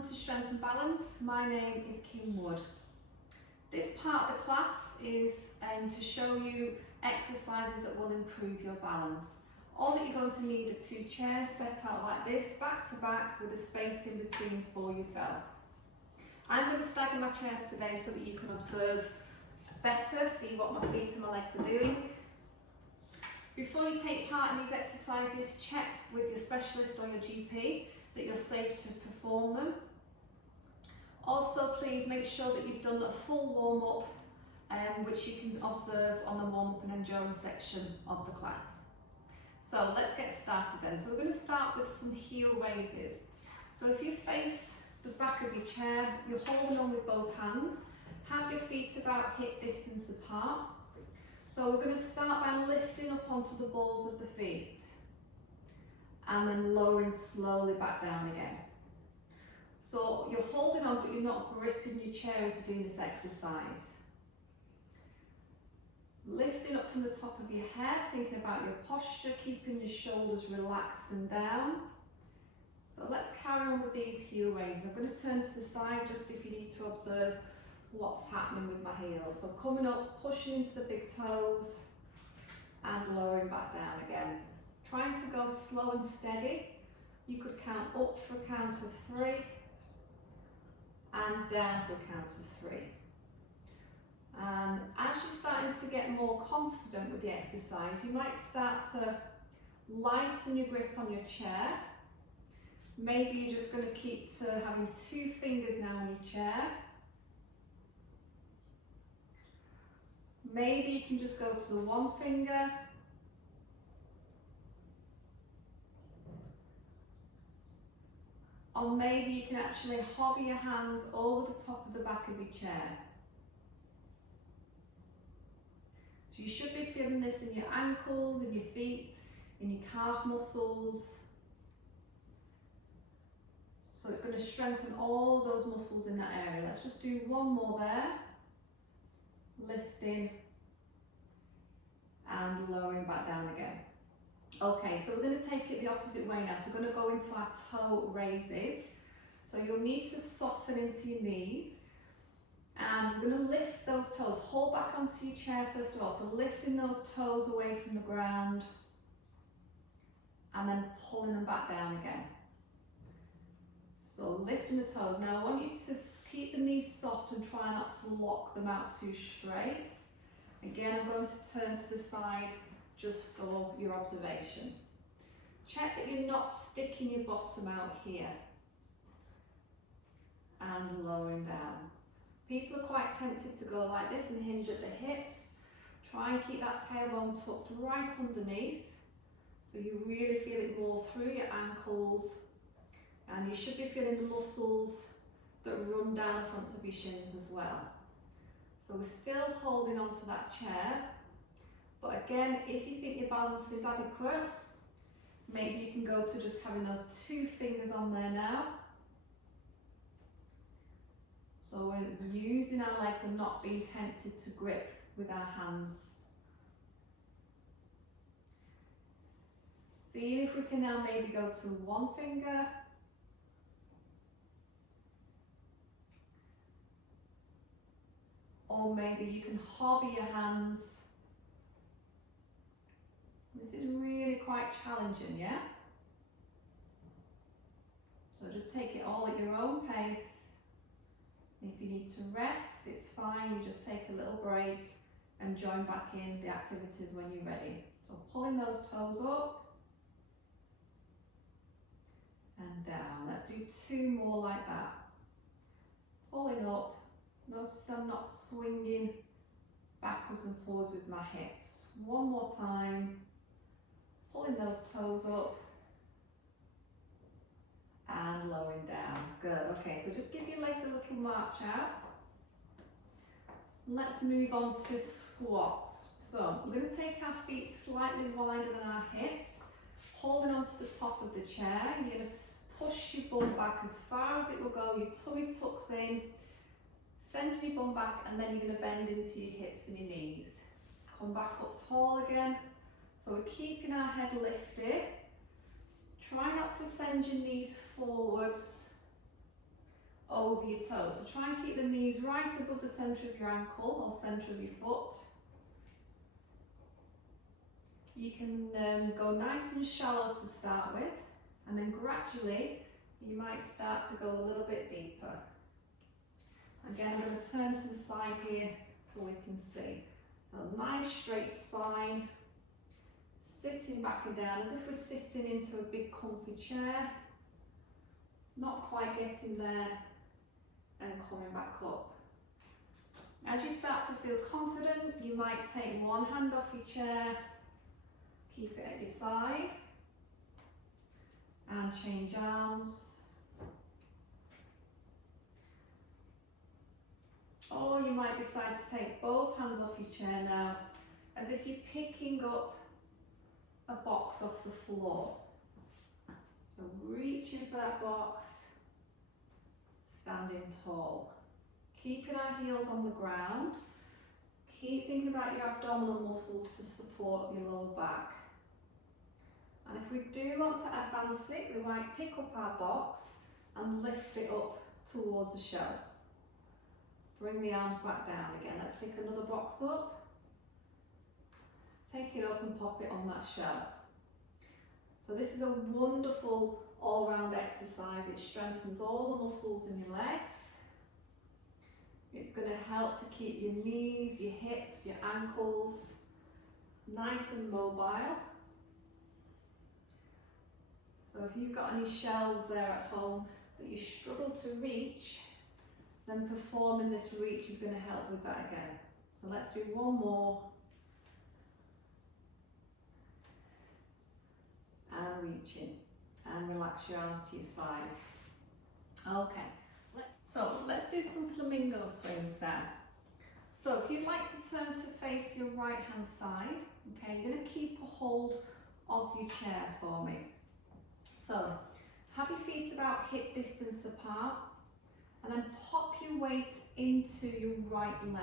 welcome to Strength and Balance. My name is Kim Wood. This part of the class is to show you exercises that will improve your balance. All that you're going to need are two chairs set out like this, back to back, with a space in between for yourself. I'm going to stagger my chairs today so that you can observe better, see what my feet and my legs are doing. Before you take part in these exercises, check with your specialist or your GP that you're safe to perform them. Also, please make sure that you've done a full warm-up, which you can observe on the warm-up and endurance section of the class. So let's get started then. So we're going to start with some heel raises. So if you face the back of your chair, you're holding on with both hands, have your feet about hip distance apart. So we're going to start by lifting up onto the balls of the feet and then lowering slowly back down again. So you're holding on, but you're not gripping your chair as you're doing this exercise. Lifting up from the top of your head, thinking about your posture, keeping your shoulders relaxed and down. So let's carry on with these heel raises. I'm going to turn to the side just if you need to observe what's happening with my heels. So coming up, pushing into the big toes and lowering back down again. Trying to go slow and steady. You could count up for a count of 3 and down for a count of 3. And as you're starting to get more confident with the exercise, you might start to lighten your grip on your chair. Maybe you're just going to keep to having 2 fingers now on your chair. Maybe you can just go to the 1 finger. Or maybe you can actually hover your hands over the top of the back of your chair. So you should be feeling this in your ankles, in your feet, in your calf muscles. So it's going to strengthen all those muscles in that area. Let's just do 1 more there. Lifting and lowering back down again. Okay, so we're going to take it the opposite way now. So we're going to go into our toe raises. So you'll need to soften into your knees. And we're going to lift those toes. Hold back onto your chair first of all. So lifting those toes away from the ground. And then pulling them back down again. So lifting the toes. Now I want you to keep the knees soft and try not to lock them out too straight. Again, I'm going to turn to the side just for your observation. Check that you're not sticking your bottom out here. And lowering down. People are quite tempted to go like this and hinge at the hips. Try and keep that tailbone tucked right underneath. So you really feel it more through your ankles. And you should be feeling the muscles that run down the fronts of your shins as well. So we're still holding onto that chair. But again, if you think your balance is adequate, maybe you can go to just having those 2 fingers on there now. So we're using our legs and not being tempted to grip with our hands. Seeing if we can now maybe go to 1 finger. Or maybe you can hover your hands. This is really quite challenging, yeah? So just take it all at your own pace. If you need to rest, it's fine. You just take a little break and join back in the activities when you're ready. So pulling those toes up and down. Let's do 2 more like that. Pulling up. Notice I'm not swinging backwards and forwards with my hips. 1 more time. Pulling those toes up and lowering down. Good. Okay, so just give your legs a little march out. Let's move on to squats. So we're going to take our feet slightly wider than our hips, holding onto the top of the chair. You're going to push your bum back as far as it will go. Your tummy tucks in. Send your bum back, and then you're going to bend into your hips and your knees. Come back up tall again. So we're keeping our head lifted. Try not to send your knees forwards over your toes. So try and keep the knees right above the centre of your ankle or centre of your foot. You can go nice and shallow to start with, and then gradually you might start to go a little bit deeper. Again, I'm going to turn to the side here so we can see. So nice straight spine, sitting back and down as if we're sitting into a big comfy chair. Not quite getting there and coming back up. As you start to feel confident, you might take one hand off your chair, keep it at your side, and change arms. Or you might decide to take both hands off your chair now, as if you're picking up a box off the floor. So reaching for that box, standing tall. Keeping our heels on the ground. Keep thinking about your abdominal muscles to support your lower back. And if we do want to advance it, we might pick up our box and lift it up towards the shelf. Bring the arms back down again. Let's pick another box up. Take it up and pop it on that shelf. So this is a wonderful all-round exercise. It strengthens all the muscles in your legs. It's going to help to keep your knees, your hips, your ankles nice and mobile. So if you've got any shelves there at home that you struggle to reach, then performing this reach is going to help with that again. So let's do one more. And reaching. And relax your arms to your sides. Okay, so let's do some flamingo swings now. So if you'd like to turn to face your right hand side, okay, you're going to keep a hold of your chair for me. So have your feet about hip distance apart, and then pop your weight into your right leg.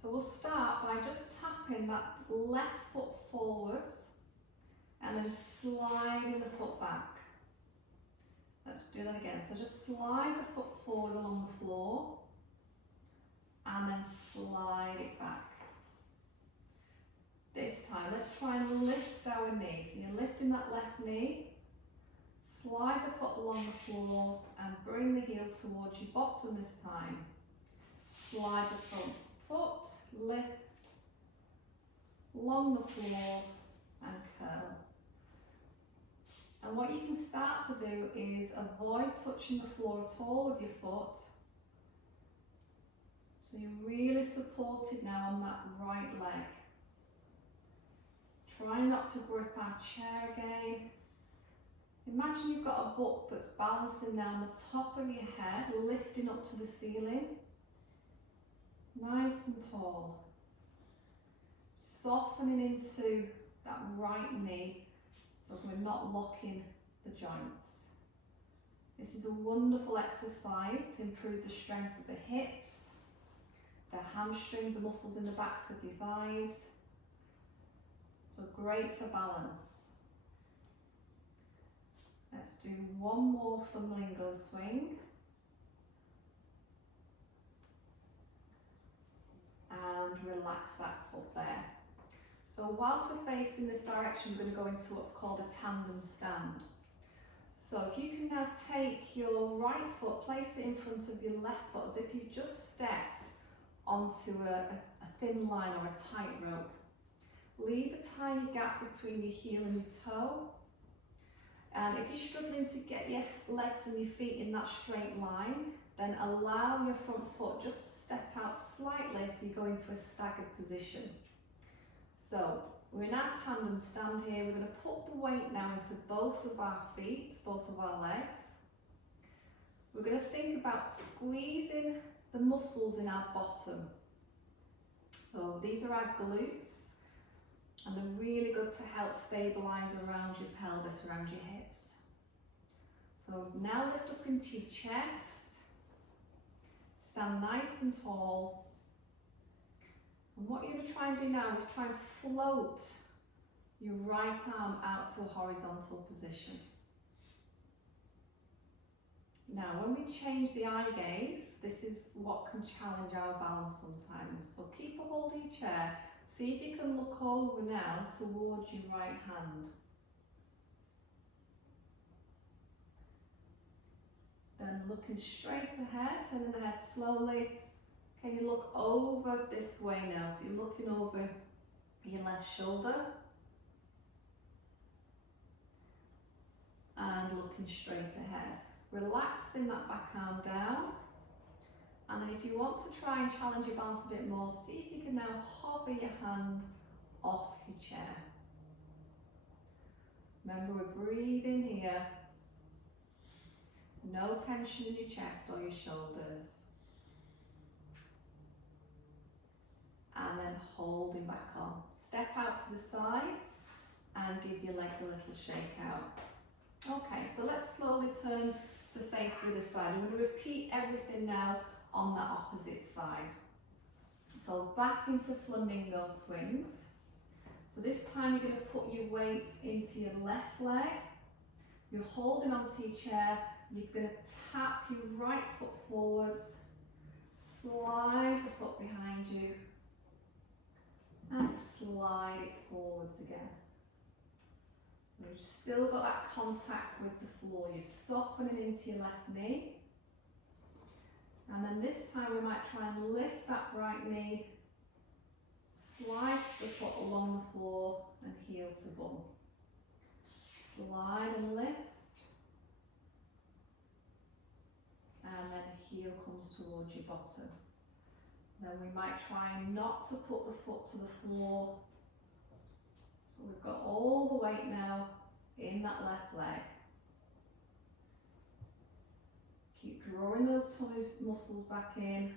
So we'll start by just tapping that left foot forwards and then sliding the foot back. Let's do that again. So just slide the foot forward along the floor and then slide it back. This time, let's try and lift our knee. So you're lifting that left knee, slide the foot along the floor and bring the heel towards your bottom this time. Slide the front foot, lift, along the floor and curl. And what you can start to do is avoid touching the floor at all with your foot. So you're really supported now on that right leg. Try not to grip our chair again. Imagine you've got a book that's balancing down the top of your head, lifting up to the ceiling. Nice and tall. Softening into that right knee so we're not locking the joints. This is a wonderful exercise to improve the strength of the hips, the hamstrings, the muscles in the backs of your thighs. So great for balance. Let's do one more flamingo swing. And relax that foot there. So whilst we're facing this direction, we're going to go into what's called a tandem stand. So if you can now take your right foot, place it in front of your left foot as if you've just stepped onto a thin line or a tightrope. Leave a tiny gap between your heel and your toe. And if you're struggling to get your legs and your feet in that straight line, then allow your front foot just to step out slightly so you go into a staggered position. So we're in our tandem stand here. We're going to put the weight now into both of our feet, both of our legs. We're going to think about squeezing the muscles in our bottom. So these are our glutes, and they're really good to help stabilise around your pelvis, around your hips. So now lift up into your chest, stand nice and tall. And what you're going to try and do now is try and float your right arm out to a horizontal position. Now, when we change the eye gaze, this is what can challenge our balance sometimes. So keep a hold of your chair. See if you can look over now towards your right hand. Then looking straight ahead, turning the head slowly. Can you look over this way now? So you're looking over your left shoulder. And looking straight ahead. Relaxing that back arm down. And then if you want to try and challenge your balance a bit more, see if you can now hover your hand off your chair. Remember, we're breathing here. No tension in your chest or your shoulders. And then holding back on. Step out to the side and give your legs a little shake out. Okay, so let's slowly turn to face the other side. I'm going to repeat everything now on that opposite side. So back into flamingo swings. So this time you're going to put your weight into your left leg. You're holding onto your chair. You're going to tap your right foot forwards, slide the foot behind you, and slide it forwards again. You've still got that contact with the floor. You're softening into your left knee. And then this time we might try and lift that right knee, slide the foot along the floor and heel to bum. Slide and lift. And then heel comes towards your bottom. Then we might try not to put the foot to the floor. So we've got all the weight now in that left leg. Keep drawing those tummy muscles back in.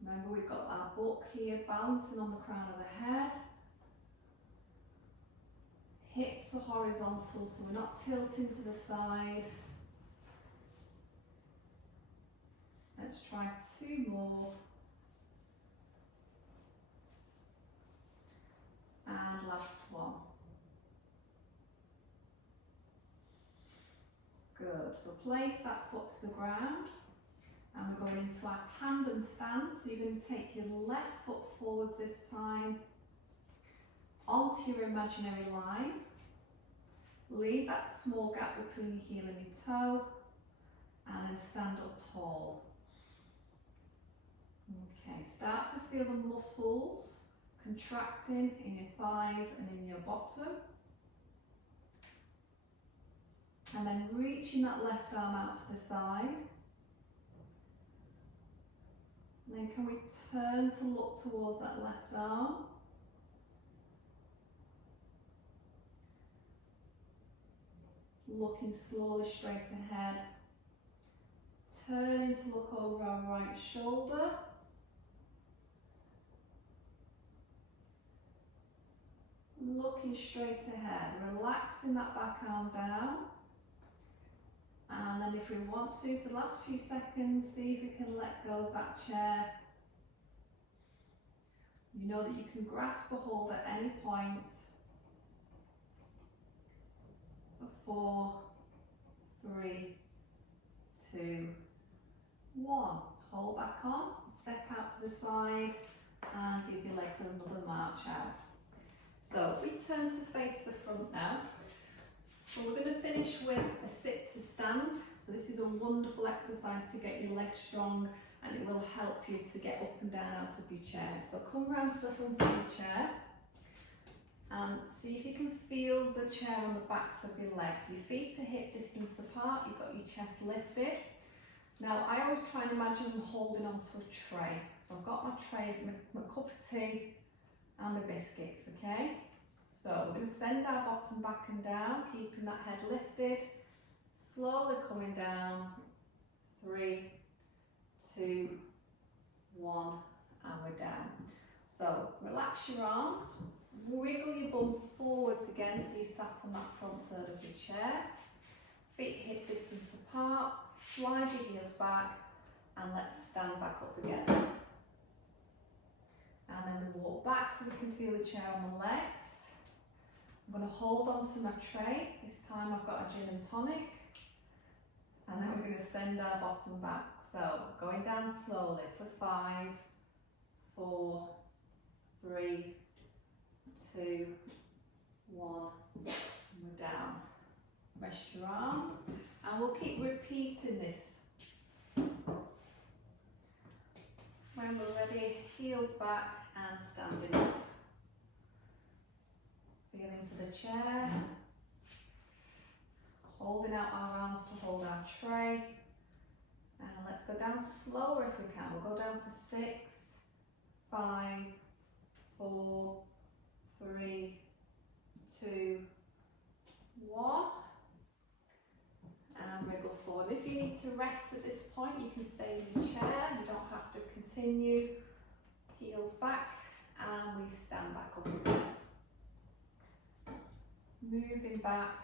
Remember, we've got our butt here balancing on the crown of the head. Hips are horizontal, so we're not tilting to the side. Let's try 2 more. And last one. Good. So place that foot to the ground. And we're going into our tandem stance. So you're going to take your left foot forwards this time onto your imaginary line. Leave that small gap between your heel and your toe. And then stand up tall. Okay, start to feel the muscles contracting in your thighs and in your bottom. And then reaching that left arm out to the side. And then can we turn to look towards that left arm? Looking slowly straight ahead. Turning to look over our right shoulder. Looking straight ahead, relaxing that back arm down. And then if we want to, for the last few seconds, see if we can let go of that chair. You know that you can grasp a hold at any point. 4, 3, 2, 1. Hold back on, step out to the side and give your legs another march out. So we turn to face the front now. So we're going to finish with a sit to stand. So this is a wonderful exercise to get your legs strong, and it will help you to get up and down out of your chair. So come round to the front of your chair and see if you can feel the chair on the backs of your legs. So your feet are hip distance apart, you've got your chest lifted. Now I always try and imagine I'm holding onto a tray. So I've got my tray, my cup of tea and my biscuits, okay? So we're going to send our bottom back and down, keeping that head lifted, slowly coming down. 3, 2, 1, and we're down. So relax your arms, wiggle your bum forwards again so you sat on that front third of your chair. Feet hip distance apart, slide your heels back, and let's stand back up again. And then we walk back so we can feel the chair on the legs. I'm going to hold on to my tray. This time I've got a gin and tonic. And then we're going to send our bottom back. So going down slowly for 5, 4, 3, 2, 1, and we're down. Rest your arms, and we'll keep repeating this. When we're ready, heels back and standing up. Feeling for the chair. Holding out our arms to hold our tray. And let's go down slower if we can. We'll go down for 6, 5, 4, 3, 2, 1. And wriggle forward. If you need to rest at this point, you can stay in your chair. You don't have to continue. Heels back, and we stand back up again. Moving back.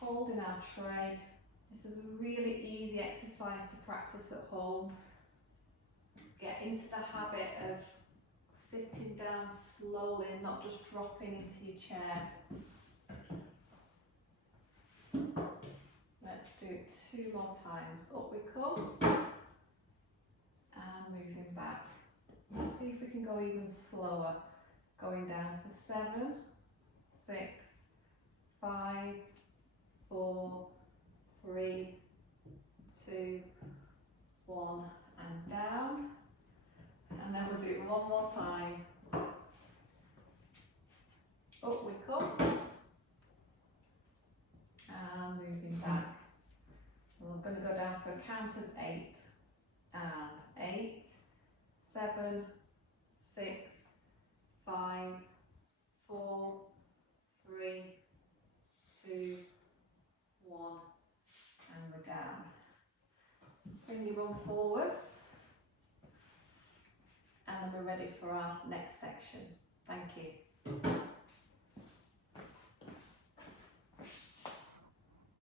Holding our tray. This is a really easy exercise to practice at home. Get into the habit of sitting down slowly and not just dropping into your chair. Let's do it 2 more times. Up we come. And moving back. Let's see if we can go even slower. Going down for 7, 6, 5, 4, 3, 2, 1, and down. And then we'll do it one more time. Up we come. And moving back. We're going to go down for a count of 8. And 8, 7, 6, 5, 4, 3, 2, 1, and we're down. Bring your bum forwards, and then we're ready for our next section. Thank you.